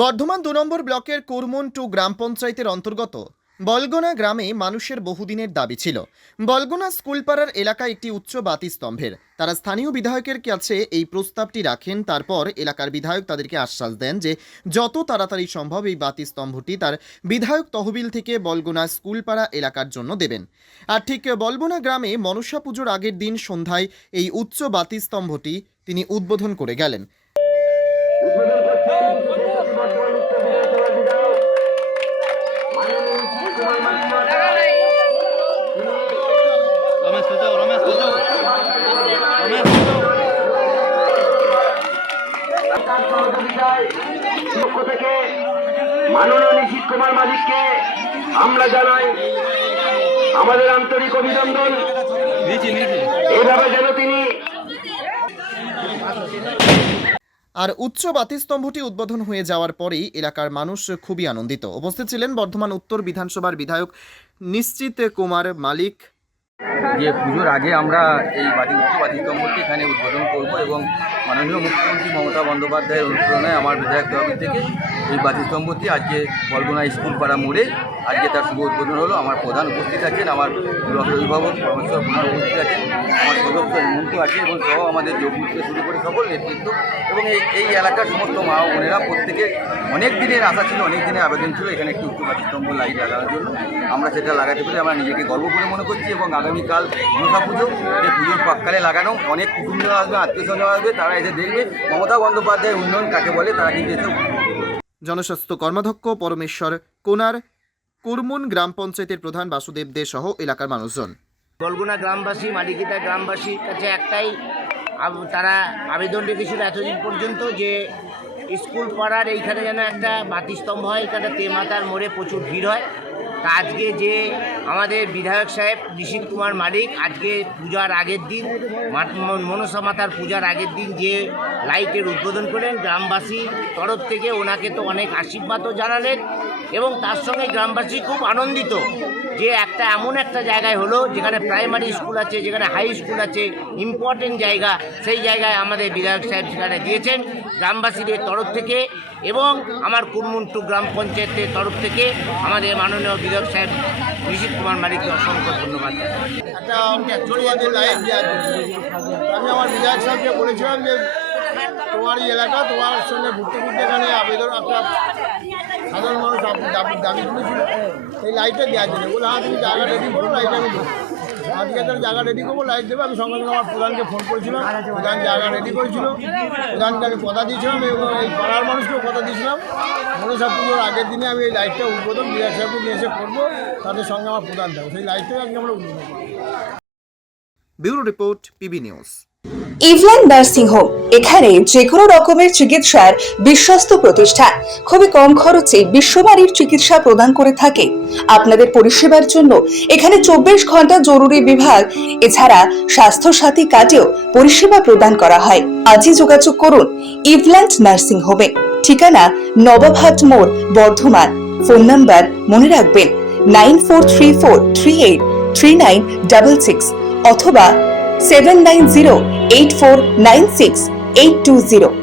বর্ধমান ২ নম্বর ব্লকের কুরমুন 2 গ্রাম পঞ্চায়েতের অন্তর্গত বলগোনা গ্রামে মানুষের বহুদিনের দাবি ছিল বলগোনা স্কুলপাড়ার এলাকায় একটি উচ্চ বাতিস্তম্ভের। তারা স্থানীয় বিধায়কের কাছে এই প্রস্তাবটি রাখেন। তারপর এলাকার বিধায়ক তাদেরকে আশ্বাস দেন যে যত তাড়াতাড়ি সম্ভব এই বাতিস্তম্ভটি তার বিধায়ক তহবিল থেকে বলগোনা স্কুলপাড়া এলাকার জন্য দেবেন। আর ঠিক বলগোনা গ্রামে মনসা পুজোর আগের দিন সন্ধ্যায় এই উচ্চ বাতিস্তম্ভটি তিনি উদ্বোধন করে গেলেন। মাননীয় নিশীথ কুমার মালিককে আমরা জানাই আমাদের আন্তরিক অভিনন্দন। এইভাবে যেন তিনি আর উচ্চ বাতিস্তম্ভটি উদ্বোধন হয়ে যাওয়ার পরেই এলাকার মানুষ খুবই আনন্দিত। উপস্থিত ছিলেন বর্ধমান উত্তর বিধানসভার বিধায়ক নিশ্চিত কুমার মালিক। যে পুজোর আগে আমরা এই উচ্চ বাতিস্তম্ভটি এখানে উদ্বোধন করব এবং মাননীয় মুখ্যমন্ত্রী মমতা বন্দ্যোপাধ্যায়ের অনুপ্রেরণায় আমার বিধায়ক তহবিল থেকে এই বাতিস্তম্ভটি আজকে বলগোনা স্কুলপাড়া মোড়ে আজকে তার শুভ উদ্বোধন হলো। আমার প্রধান উপস্থিত আছেন, আমার ব্লকের অভিভাবক পরমেশ্বর কুমার উপস্থিত আছেন, আমার সদস্য মন্ত্রী আছে এবং সহ আমাদের যোগমূর্তি থেকে শুরু করে সকল নেতৃত্ব এবং এই এলাকার সমস্ত মা ও বোনেরা প্রত্যেকে অনেক দিনের আশা ছিল, অনেক দিনের আবেদন ছিল এখানে একটি উচ্চ বাতিস্তম্ভ লাইট লাগানোর জন্য। আমরা সেটা লাগাতে পেরে আমরা নিজেকে গর্ব করে মনে করছি এবং আগামীকাল মনসা পুজো, যে পুজোর প্রাক্কালে লাগানো অনেক কুটুম্বীরা আসবে, আত্মীয় স্বজন আসবে, তারা এসে দেখবে মমতা বন্দ্যোপাধ্যায়ের উন্নয়ন কাকে বলে, তারা কিন্তু এসে। জনস্বাস্থ্য কর্মাধ্যক্ষ পরমেশ্বর কোনার, কুরমুন গ্রাম পঞ্চায়েতের প্রধান বাসুদেব দে সহ এলাকার মানুষজন। বলগোনা গ্রামবাসী, মালিকিতা গ্রামবাসীর কাছে একটাই তারা আবেদন রেখেছিল এতদিন পর্যন্ত যে স্কুল পাড়ার এইখানে যেন একটা বাতিস্তম্ভ হয়। এখানে তেমাতার মোড়ে প্রচুর ভিড় হয়। তা আজকে যে আমাদের বিধায়ক সাহেব নিশীথ কুমার মালিক আজকে পূজার আগের দিন, মনসা মাতার পূজার আগের দিন যে লাইটের উদ্বোধন করলেন, গ্রামবাসী তরফ থেকে ওনাকে তো অনেক আশীর্বাদও জানালেন এবং তার সঙ্গে গ্রামবাসী খুব আনন্দিত যে একটা এমন একটা জায়গায় হলো যেখানে প্রাইমারি স্কুল আছে, যেখানে হাই স্কুল আছে, ইম্পর্টেন্ট জায়গা, সেই জায়গায় আমাদের বিধায়ক সাহেব সেখানে দিয়েছেন গ্রামবাসীদের তরফ থেকে এবং আমার কুরমুন 2 গ্রাম পঞ্চায়েতের তরফ থেকে আমাদের মাননীয় বিধায়ক সাহেব নিশীথ কুমার মালিককে অসংখ্য ধন্যবাদ। একটা লাইট দেওয়ার জন্য আমি আমার বিধায়ক সাহেবকে বলেছিলাম যে তোমার এই এলাকা, তোমার সঙ্গে ঘুরতে ঘুরতে এখানে আবেদন একটা সাধারণ মানুষ দাবি করেছিল এই লাইটটা দেওয়ার জন্য। বলে হ্যাঁ তুমি জায়গা রেডি করো, লাইট আমি দেবো। আজকে তার জায়গা রেডি করবো, লাইট দেবো। আমি সঙ্গে সঙ্গে আমার প্রধানকে ফোন করেছিলাম, প্রধান জায়গা রেডি করেছিল, প্রধানকে আমি কথা দিয়েছিলাম এবং এই পাড়ার মানুষকেও কথা দিয়েছিলাম মনসা পুজোর আগের দিনে আমি এই লাইটটা উদ্বোধন বিধায়ক সাহেবকে নিয়ে এসে করবো, তাদের সঙ্গে আমার প্রধান থাকবে, সেই লাইটটাই আজকে আমরা উদ্বোধন করবো। Bureau report, PB news. ইভল্যান্ড নার্সিং হোম, এখানে যে কোনো রকমের চিকিৎসার বিশ্বস্ত প্রতিষ্ঠান, খুবই কম খরচে বিশ্বমানের চিকিৎসা প্রদান করে থাকে। আপনাদের পরিষেবার জন্য এখানে 24 ঘন্টা জরুরি বিভাগ, এছাড়া স্বাস্থ্য সাথী কার্ডেও পরিষেবা প্রদান করা হয়। আজই যোগাযোগ করুন ইভল্যান্ড নার্সিং হোমে। ঠিকানা নবাবহাট মোড়, বর্ধমান। ফোন নাম্বার মনে রাখবেন 9434383966 অথবা 7908496820।